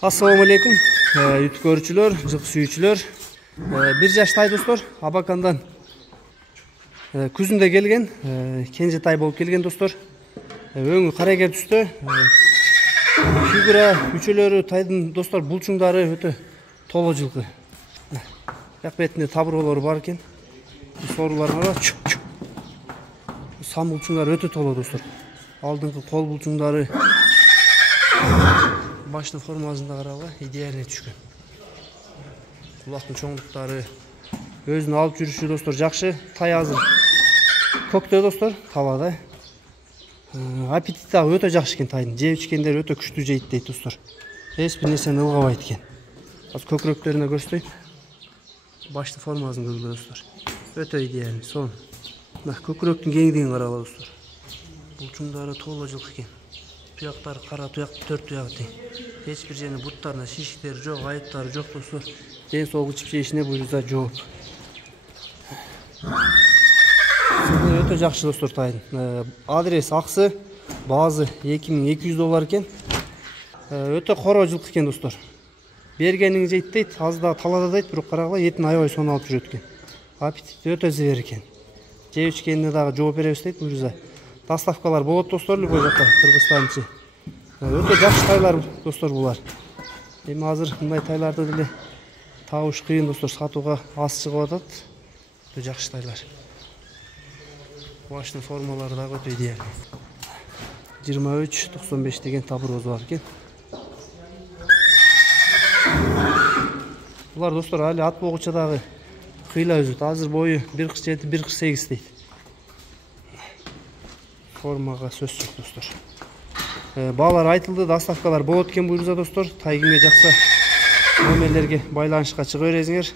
Assalamu alaikum. YouTube görүүчүлөр, жылкы сүйүүчүлөр. 1 жаш тай достор, Абакандан күзүндө келген, кенже тай болуп келген достор. Өңү карайга түстө. Фигура үчөлөрү тайдын достор булчуңдары өтө толо жылкы. Жак бетинде табырлары бар экен. Соруларга сам булчуңдары өтө толо достор. Алдыңкы кол булчуңдары баштын формасында карагыла идеально түшкөн. Кулактын чоңдуктары өзүн алып жүрүшү достор жакшы. Тай азыр көктө достор, талада. Аппетит дагы өтө жакшы экен тайдын. Жеп ичкендер өтө күчтүү жейт дейт достор. Эч бир нерсени ылгабайт экен. Азыр көкүрөктөрүнө көрсөтөйм. Баштын формасын көргүлө достор. Өтө идеально. Сон. Мына көкүрөктүн кеңдигин карагыла достор. Булчуңдары толо жылкы экен. Туяктары кара туяк, 4 туягы тең. Эч бир жерине буттарына шишиктер жок, айыптары жок достор. Ден соолугу чипчешине буюрса жооп. Өтө жакшы достор тайдын. Адрес аксы, баазы $2200 экен. Өтө коро жылкы экен достор. Бергениң жейт дейт, аз да талада дейт, бирок карагыла этин аябай сону алып жүрөт экен. Аппетит өтө зебер экен. Жеп ичкенине дагы жооп беребиз дейт, буюрса. Доставкалар болот достор, любой жакка, Кыргызстанчы. Өтө жакшы тайлар достор булар. Эми азыр мындай тайларды деле табыш кыйын достор, сатууга аз чыгып атат. Өтө жакшы тайлар. Баштын формалары дагы өтө идеально. 23-95 деген табырыбыз бар экен. Булар достор али ат богуча дагы кыйла өзөт. Азыр бою 1.47-1.48 дейт. Формага сөз жок достор. Баалар айтылды, доставкалар болот экен буюрса достор. Тай кимге жакса номерлерге байланышка чыга бересиңер.